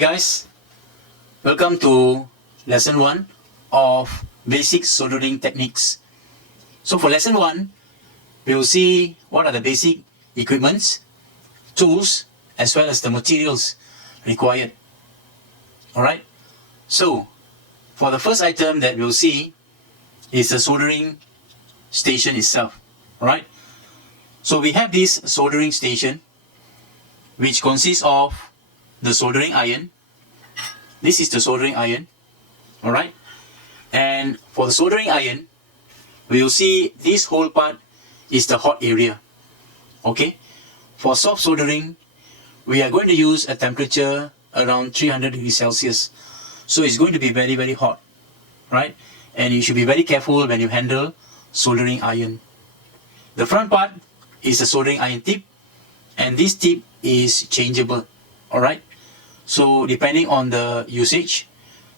Hi guys, welcome to lesson 1 of basic soldering techniques. So for lesson 1, we will see what are the basic equipments, tools, as well as the materials required. Alright, so for the first item that we'll see is the soldering station itself. Alright, so we have this soldering station which consists of the soldering iron. This is the soldering iron. Alright, and for the soldering iron, we will see this whole part is the hot area. Okay, for soft soldering, we are going to use a temperature around 300 degrees Celsius. So it's going to be very, very hot, right? And you should be very careful when you handle soldering iron. The front part is the soldering iron tip, and this tip is changeable. Alright, so depending on the usage,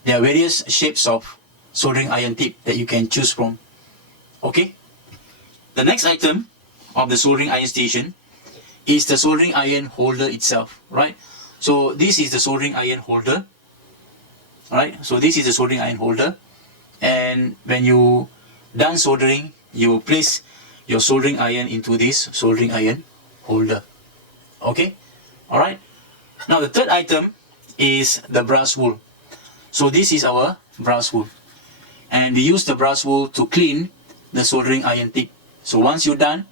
there are various shapes of soldering iron tip that you can choose from. Okay, the next item of the soldering iron station is the soldering iron holder itself, right? So this is the soldering iron holder. Alright, so this is the soldering iron holder, and when you done soldering, you will place your soldering iron into this soldering iron holder. Okay, alright. Now the third item is the brass wool. So this is our brass wool, and we use the brass wool to clean the soldering iron tip. So once you're done,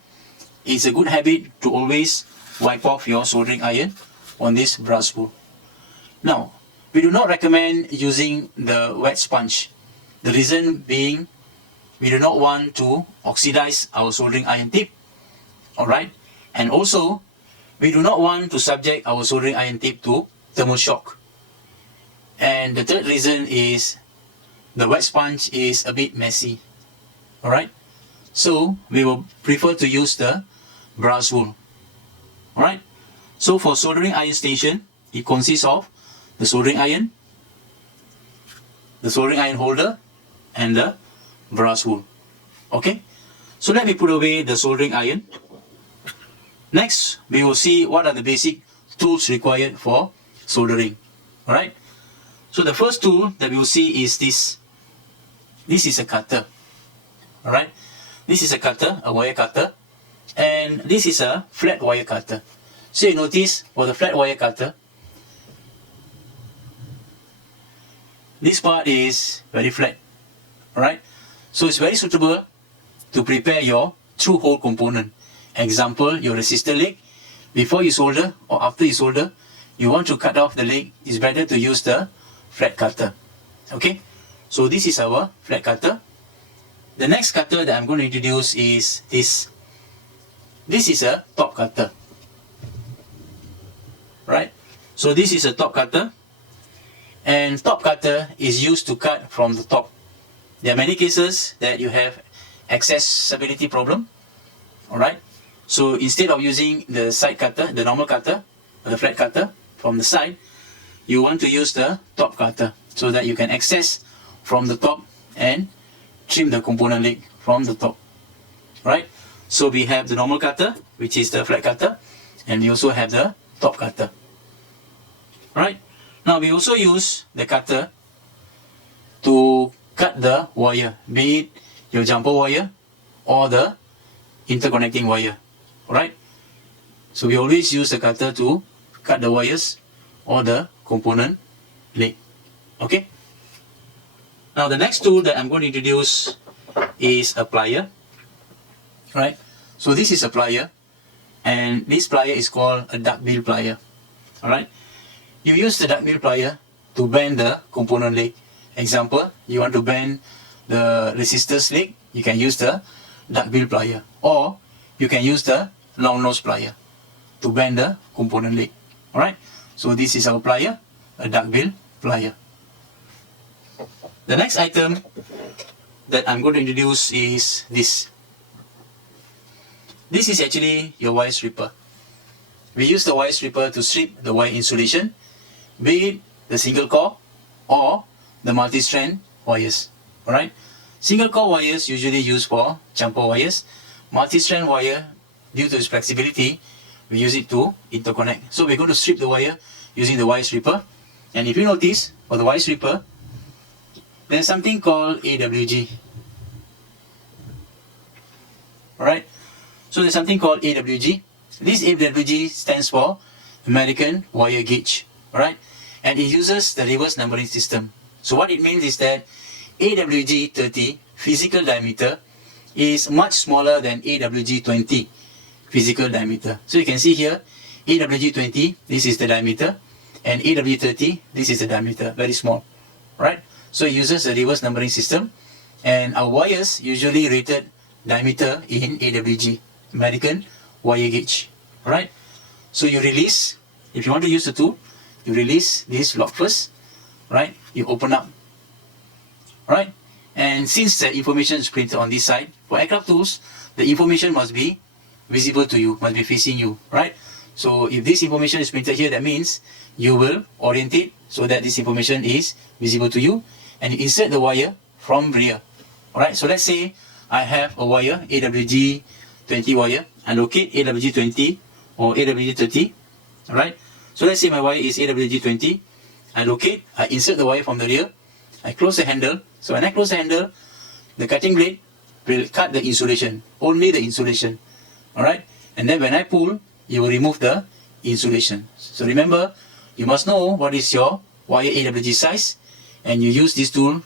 it's a good habit to always wipe off your soldering iron on this brass wool. Now, we do not recommend using the wet sponge. The reason being, we do not want to oxidize our soldering iron tip. Alright, and also we do not want to subject our soldering iron tip to thermal shock. And the third reason is the wet sponge is a bit messy. Alright, so we will prefer to use the brass wool. Alright, so for soldering iron station, it consists of the soldering iron holder, and the brass wool. Okay, so let me put away the soldering iron. Next, we will see what are the basic tools required for soldering. Alright, so the first tool that we will see is this. This is a cutter. Alright, this is a cutter, a wire cutter, and this is a flat wire cutter. So you notice for the flat wire cutter, this part is very flat. Alright, so it's very suitable to prepare your through hole component. Example, your resistor leg. Before you solder or after you solder, you want to cut off the leg, it's better to use the flat cutter. Okay, so this is our flat cutter. The next cutter that I'm going to introduce is this. This is a top cutter. Right, so this is a top cutter, and top cutter is used to cut from the top. There are many cases that you have accessibility problem. Alright, so instead of using the side cutter, the normal cutter, or the flat cutter from the side, you want to use the top cutter so that you can access from the top and trim the component leg from the top. Right, so we have the normal cutter, which is the flat cutter, and we also have the top cutter. Right, now we also use the cutter to cut the wire, be it your jumper wire or the interconnecting wire. Alright, so we always use the cutter to cut the wires or the component leg. Okay, now the next tool that I'm going to introduce is a plier. Right, so this is a plier, and this plier is called a duct wheelplier. Alright, you use the duct wheelplier to bend the component leg. Example, you want to bend the resistor's leg, you can use the duct wheelplier, or you can use the long nose plier to bend the component leg. Alright, so this is our plier, a duct wheelplier. The next item that I'm going to introduce is this. This is actually your wire stripper. We use the wire stripper to strip the wire insulation, be it the single core or the multi-strand wires. Alright, single core wires usually used for jumper wires. Multi-strand wire, due to its flexibility, we use it to interconnect. So we're going to strip the wire using the wire stripper, And if you notice, for the wire stripper, there's something called AWG. Alright, so there's something called AWG. This AWG stands for American Wire Gauge. Alright, and it uses the reverse numbering system. So what it means is that AWG 30 physical diameter is much smaller than AWG 20 physical diameter. So you can see here, AWG 20, this is the diameter, and AWG 30, this is the diameter, very small. Right? So it uses a reverse numbering system, and our wires usually rated diameter in AWG, American Wire Gauge. Right? So you release, if you want to use the tool, you release this lock first, right? You open up, right? And since the information is printed on this side, for aircraft tools, the information must be visible to you, must be facing you, right? So if this information is printed here, that means you will orientate so that this information is visible to you, and you insert the wire from rear. Alright, so let's say I have a wire, AWG 20 wire, I locate AWG 20 or AWG 30, alright? So let's say my wire is AWG 20, I locate, I insert the wire from the rear, I close the handle. So when I close the handle, the cutting blade will cut the insulation, only the insulation, alright? And then when I pull, you will remove the insulation. So remember, you must know what is your wire AWG size, and you use this tool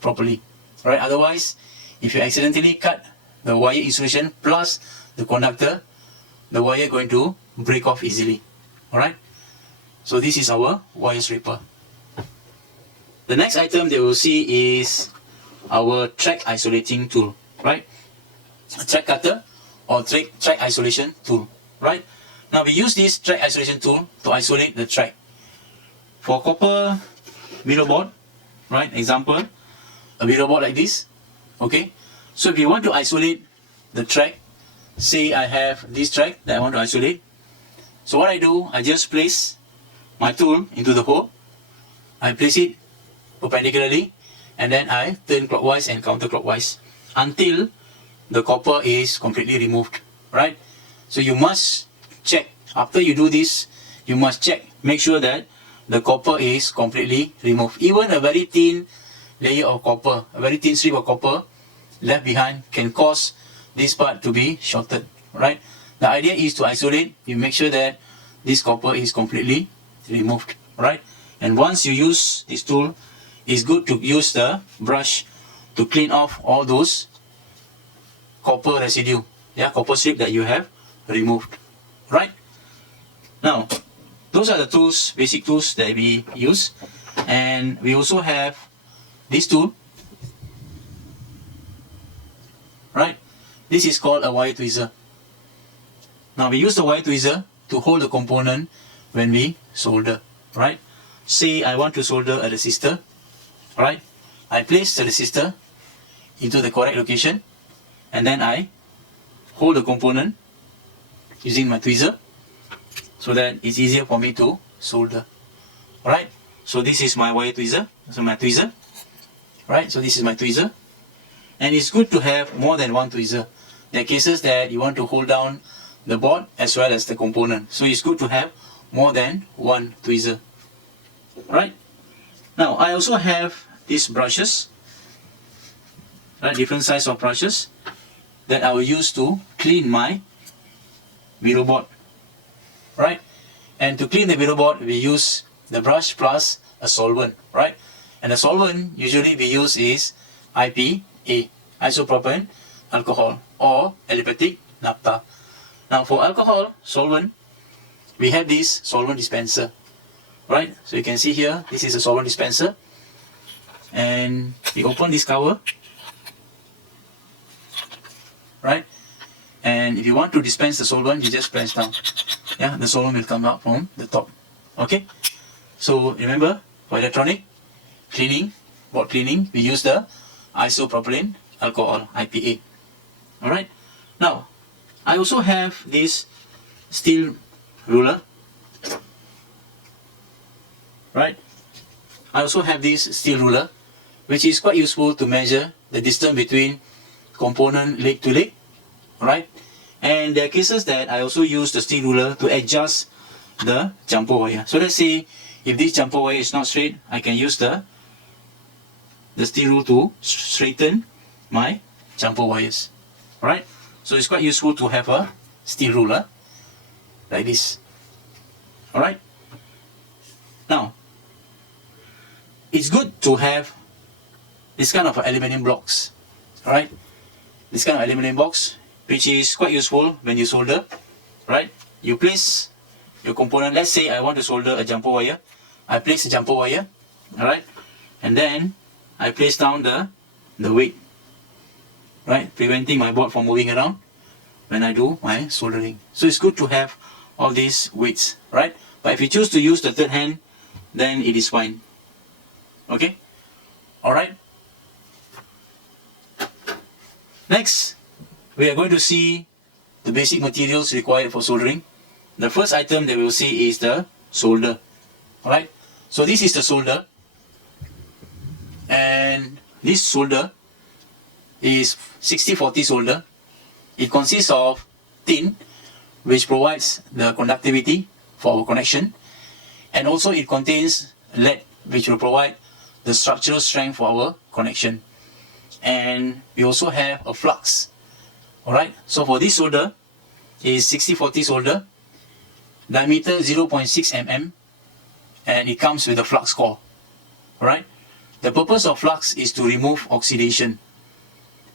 properly, alright? Otherwise, if you accidentally cut the wire insulation plus the conductor, the wire going to break off easily, alright? So this is our wire stripper. The next item that we'll see is our track isolating tool, right? A track cutter or track isolation tool, right? Now we use this track isolation tool to isolate the track. For copper mirror board, right? Example, a mirror board like this, okay? So if you want to isolate the track, say I have this track that I want to isolate. So what I do, I just place my tool into the hole, I place it perpendicularly, and then I turn clockwise and counterclockwise until the copper is completely removed, right? So you must check, after you do this, you must check, make sure that the copper is completely removed. Even a very thin layer of copper, a very thin strip of copper left behind can cause this part to be shorted, right? The idea is to isolate, you make sure that this copper is completely removed, right? And once you use this tool, it's good to use the brush to clean off all those copper residue, copper strip that you have removed, right? Now, those are the tools, basic tools that we use, and we also have this tool, right? This is called a wire tweezer. Now we use the wire tweezer to hold the component when we solder, right? Say I want to solder a resistor, right? I place the resistor into the correct location, and then I hold the component using my tweezer so that it's easier for me to solder. Alright, so this is my wire tweezer, right? So this is my tweezer, and it's good to have more than one tweezer. There are cases that you want to hold down the board as well as the component, so it's good to have more than one tweezer. Right? Now I also have these brushes, right? Different size of brushes that I will use to clean my mirror board, right? And to clean the mirror board, we use the brush plus a solvent, right? And the solvent usually we use is IPA, isopropyl alcohol, or aliphatic naphtha. Now for alcohol solvent, we have this solvent dispenser, right? So you can see here, this is a solvent dispenser, and we open this cover, right? And if you want to dispense the solvent, you just press down. Yeah, the solvent will come out from the top. Okay? So remember, for electronic cleaning, board cleaning, we use the isopropylene alcohol, IPA. Alright? Now, I also have this steel ruler. Right? I also have this steel ruler, which is quite useful to measure the distance between component leg to leg. Right? And there are cases that I also use the steel ruler to adjust the jumper wire. So let's say if this jumper wire is not straight, I can use the steel rule to straighten my jumper wires. Alright, so it's quite useful to have a steel ruler like this. Alright, now it's good to have this kind of aluminum blocks. Alright, this kind of aluminum box, which is quite useful when you solder. Right, you place your component. Let's say I want to solder a jumper wire. I place the jumper wire, alright, and then I place down the weight, right, preventing my board from moving around when I do my soldering. So it's good to have all these weights, right? But if you choose to use the third hand, then it is fine. Okay, alright. Next, we are going to see the basic materials required for soldering. The first item that we will see is the solder. Alright, so this is the solder, and this solder is 60-40 solder. It consists of tin, which provides the conductivity for our connection, and also it contains lead, which will provide the structural strength for our connection. And we also have a flux. Alright, so for this solder is 60-40 solder, diameter 0.6 mm, and it comes with a flux core. Alright, the purpose of flux is to remove oxidation,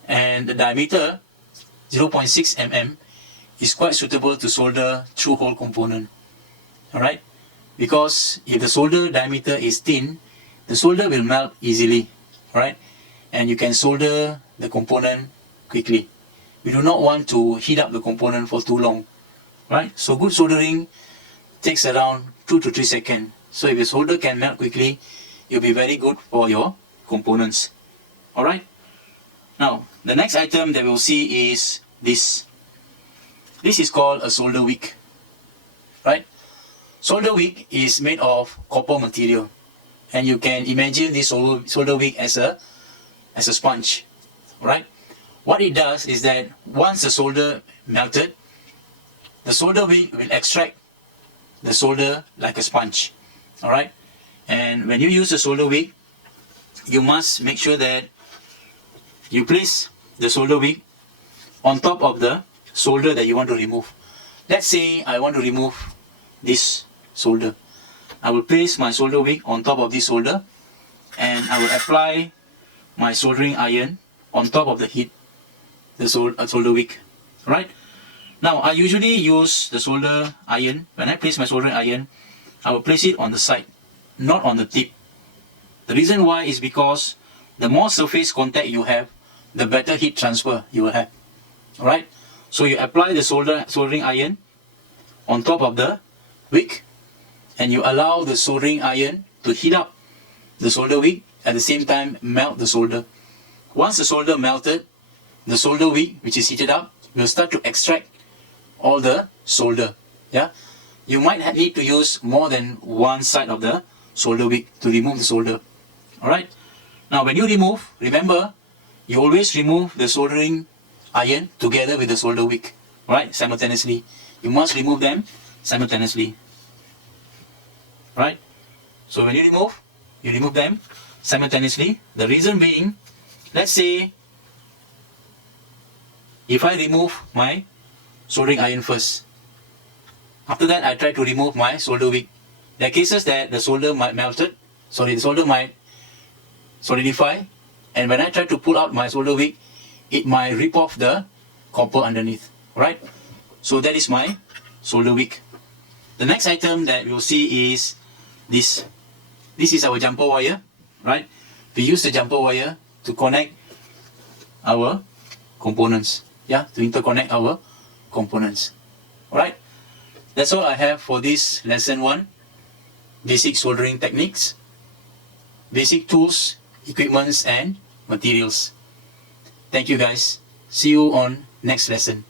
and the diameter 0.6 mm is quite suitable to solder through hole component. Alright, because if the solder diameter is thin, the solder will melt easily. Alright, and you can solder the component quickly. We do not want to heat up the component for too long, right? So good soldering takes around 2 to 3 seconds. So if your solder can melt quickly, it will be very good for your components. Alright? Now, the next item that we'll see is this. This is called a solder wick, right? Solder wick is made of copper material, and you can imagine this solder wick as a sponge, right? What it does is that once the solder melted, the solder wick will extract the solder like a sponge. Alright? And when you use the solder wick, you must make sure that you place the solder wick on top of the solder that you want to remove. Let's say I want to remove this solder. I will place my solder wick on top of this solder, and I will apply my soldering iron on top of the heat. The solder wick, right? Now I usually use the solder iron. When I place my soldering iron, I will place it on the side, not on the tip. The reason why is because the more surface contact you have, the better heat transfer you will have. Alright? So you apply the soldering iron on top of the wick, and you allow the soldering iron to heat up the solder wick, at the same time melt the solder. Once the solder melted, the solder wick, which is heated up, will start to extract all the solder. Yeah, you might need to use more than one side of the solder wick to remove the solder. Alright, now when you remove, remember, you always remove the soldering iron together with the solder wick, right, simultaneously. You must remove them simultaneously. Right, so when you remove them simultaneously. The reason being, let's say if I remove my soldering iron first, after that I try to remove my solder wick, there are cases that the solder might the solder might solidify, and when I try to pull out my solder wick, it might rip off the copper underneath, right? So that is my solder wick. The next item that we'll see is this. This is our jumper wire, right? We use the jumper wire to connect our components, yeah, to interconnect our components. Alright, that's all I have for this lesson 1, basic soldering techniques, basic tools, equipments and materials. Thank you guys. See you on next lesson.